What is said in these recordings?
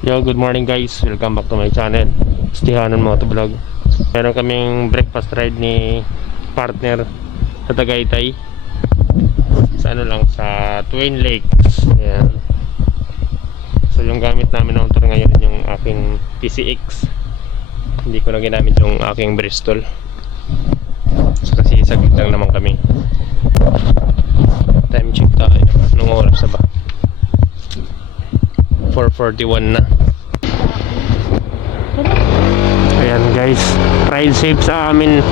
Yo, good morning guys. Welcome back to my channel, Stihanon Motovlog. Meron kaming breakfast ride ni partner sa Tagaytay. Sa ano lang, sa Twin Lakes. Ayan. So yung gamit namin ng motor ngayon, yung aking PCX. Hindi ko na ginamit yung aking Bristol. So, kasi saglit lang naman kami. Time check tayo. Anong oras na ba? 4:41 na. Ayan guys, ride safe sa amin.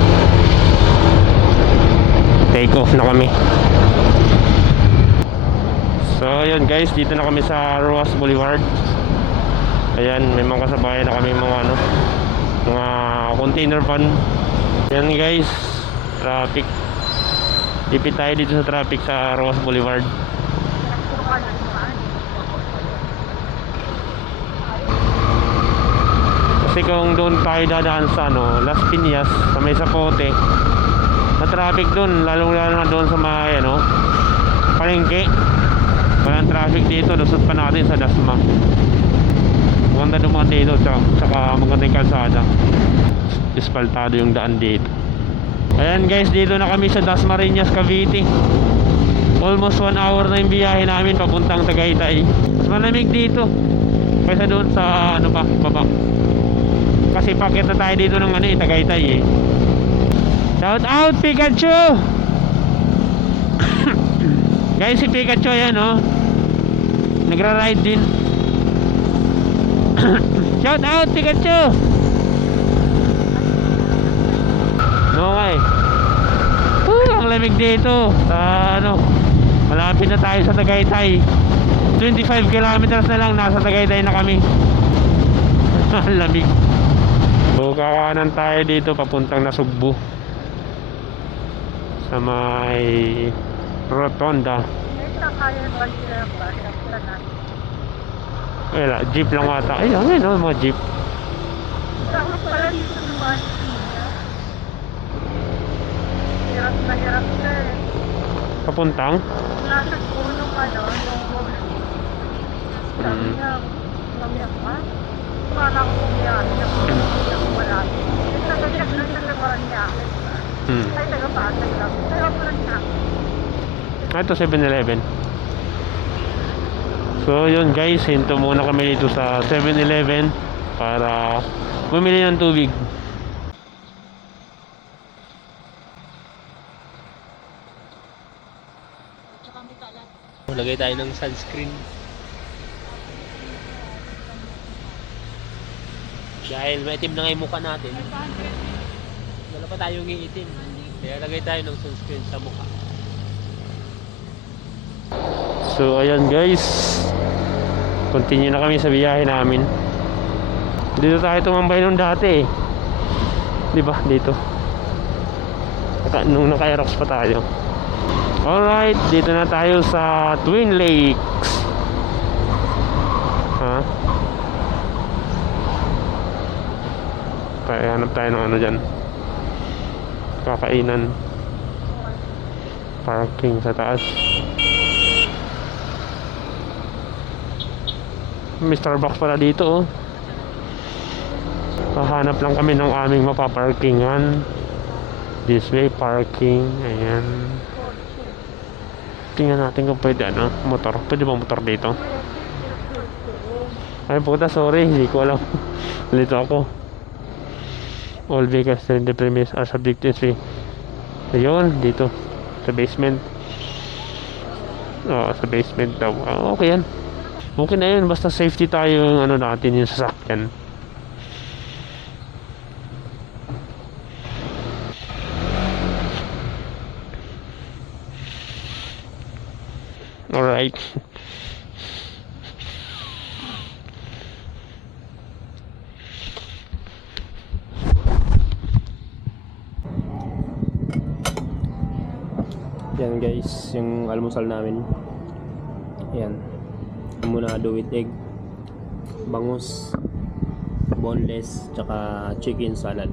Take off na kami. So ayun guys, dito na kami sa Roas Boulevard. Ayan, may mga kasabayan na kami mga mga container van. Ayan guys, traffic. Ipit tayo dito sa traffic sa Roas Boulevard. Kasi kung doon tayo dadaan sa Las Piñas, sa may Zapote, na traffic doon, lalong lalo na doon sa may palengke. Walang traffic dito, lusot pa natin sa Dasma. Maganda dumaan dito, tsaka maganda yung kalsada. Ispaltado yung daan dito. Ayan guys, dito na kami sa Dasmariñas, Cavite. Almost 1 hour na yung biyahe namin papuntang Tagaytay. Malamig dito kaysa doon sa baba. Kasi packet na tayo dito ng Tagaytay eh. Shout out Pikachu! Guys, si Pikachu yan nagra-ride din. Shout out Pikachu! Okay. Ang lamig dito. Malapit na tayo sa Tagaytay. 25 kilometers na lang, nasa Tagaytay na kami. Ang lamig. So kakanan tayo dito papuntang Nasugbu sa may Rotonda. Wala, jeep lang ata. Ay, ayun mga jeep. Hirap na hirap na eh. Papuntang? Nasa puno ka doon. Sabi niya, mamiyak ka? Para ko umiyak. Wala. Nagsasabihan lang sa labaran niya. Ay, tagapatag lang. Pero ko lang niya. Ito 7-Eleven. So yun guys, hinto muna kami dito sa 7-Eleven para bumili ng tubig. Lagay tayo ng sunscreen dahil maitim na nga yung mukha natin. Wala pa tayong iitim, kaya lagay tayo ng sunscreen sa mukha. So ayan guys, continue na kami sa biyahe namin. Dito tayo tumambay nung dati diba, dito nung naka-Aerox pa tayo. Alright, dito na tayo sa Twin Lakes. Kaya hanap tayo ng dyan, kakainan, parking sa taas. May Starbucks pala dito Hahanap lang kami ng aming mapaparkingan. This way parking. Ayan. Tingnan natin kung pwede motor. Pwede ba motor dito? Ay puta, sorry, hindi ko alam. Dito ako. All vehicles in the premise are subject to fee. Ayun, dito sa basement. Sa basement daw. Okay yan. Okay na yun, basta safety tayo yung natin, yung sasakyan. Alright. Yan guys, yung almusal namin. Yan. Munado with egg, bangus, boneless, tsaka chicken salad.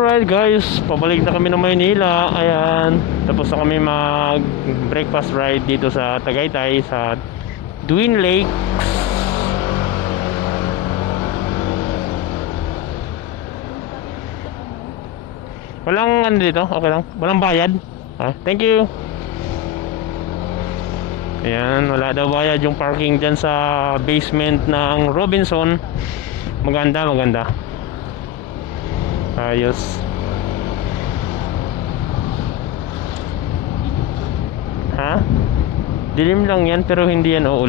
Alright guys, pabalik na kami ng Maynila. Ayan, tapos na kami mag breakfast ride dito sa Tagaytay sa Twin Lakes. Walang ano dito, okay lang. Walang bayad. Thank you. Ayan, wala daw bayad yung parking dyan sa basement ng Robinson. Maganda, maganda. Ayos. Ha? Dilim lang yan pero hindi yan uulan.